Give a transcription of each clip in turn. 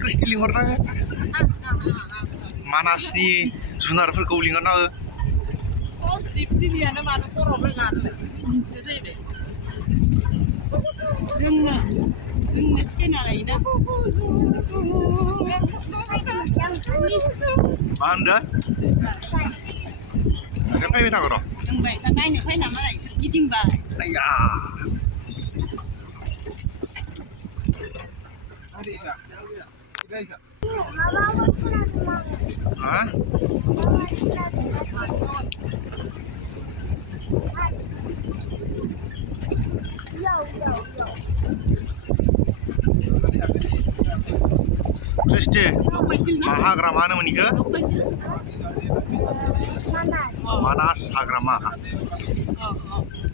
Kristi लिंहरना मानासनि जुनारफोरखौ लिंहरना हो जिबियानो मानो खर'बो लानो जाहैबाय जोंनो सिखायना लायोना मा होनदों फैबाय थागौ र' जों बायसा नायनो फैना मालाय इसोर गिदिंबाय आया हा Kristi मा हाग्रामा होनोमोन इखो मानास हाग्रामा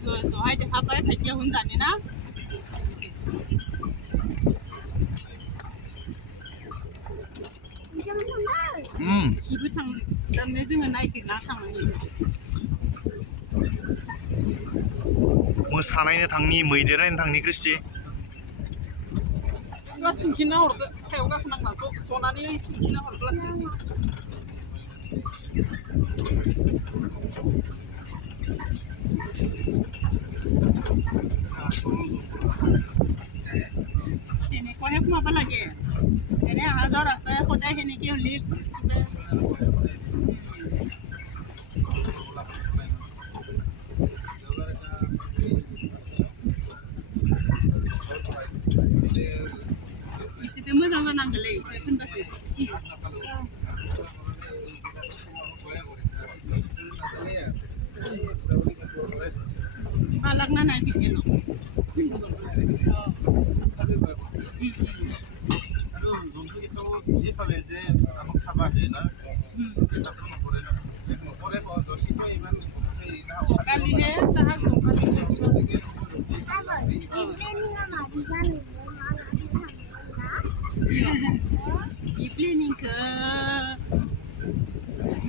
जहाय देखाबाय भाइटिया हुनजानि ना इबो थां दामने जोङो नायगिरना थांनानै मोसानायनो थांनि मैदेर नायनो थांनि क्रिस्टि सिंखिना हरदो सायाव गाखोनांला जनानै सिंखिना हरदो এনেকুৱাহে সোমাব লাগে এনে অহা যোৱা ৰাস্তাই সদায় সেনেকে হ'লে एसे मोजां जानांगोनलै एसे खोन्थासो एसे गियो मालागना नाय Bissell' 이 플래닝 그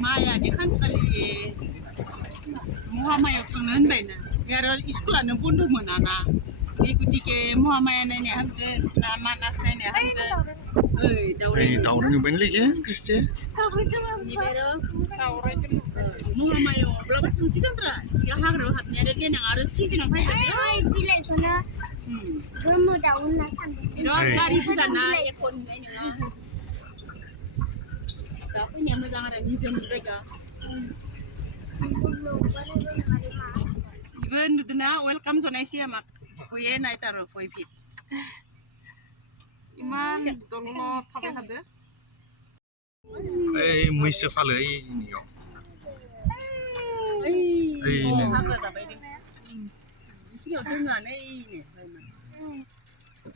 마야 내 칸트갈리 모하마였던 데는 야를 스쿨하는 본도 못하나 이구티게 모하마야네 한그 나만나세네 한그 어이 다우르니 웬리게 크리스티 이베로 모하마요 블라바튼 시간들아 이거 하그로 합냐를 그냥 아르 시즌은 파이다 빌레거나 그뭐 나온나 산다 이런 가리 부잖아 예쁜 메뉴 tapi yang megang ada ni jam mereka. Even dudna welcome so nice ya mak. Kuye naik taruh kue pit. Iman dulu apa ada? मैसो फालो इनियाव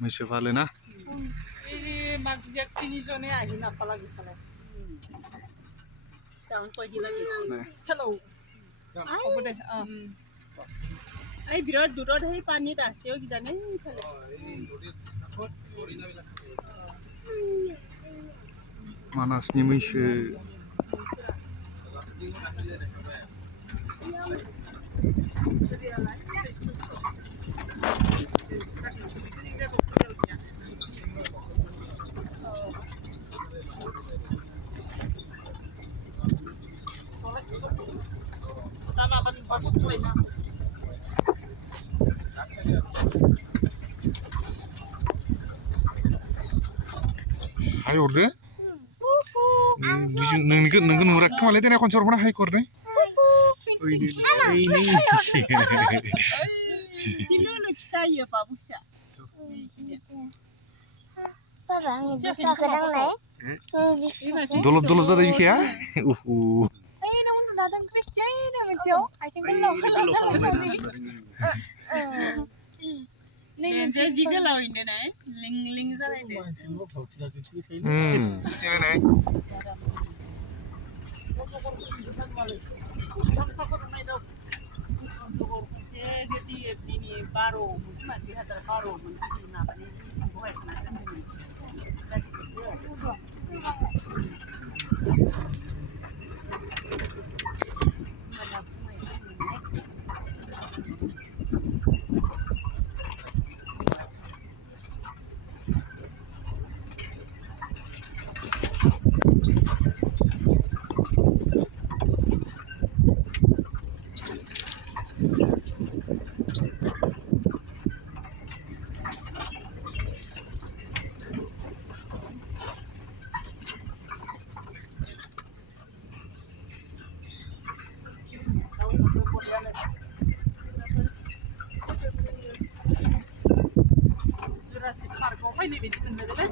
मैसो फालो ना Ay birat durot hai pani dasyo gizane मानासनि मैसो हाय हरदो नोंखौ नुराखै खोमालै देनाय खनसे हरबोना हाय हरदो दलद दलद जादों बिखाया 나는 크리스티아나 그죠? 아직 Nenja juga lau ini nih, ling sana ini. Kristiana nih. Jadi ini baru, cuma di hadar baru, mungkin apa ini sembuh फैनाय बायदि मोनबायलै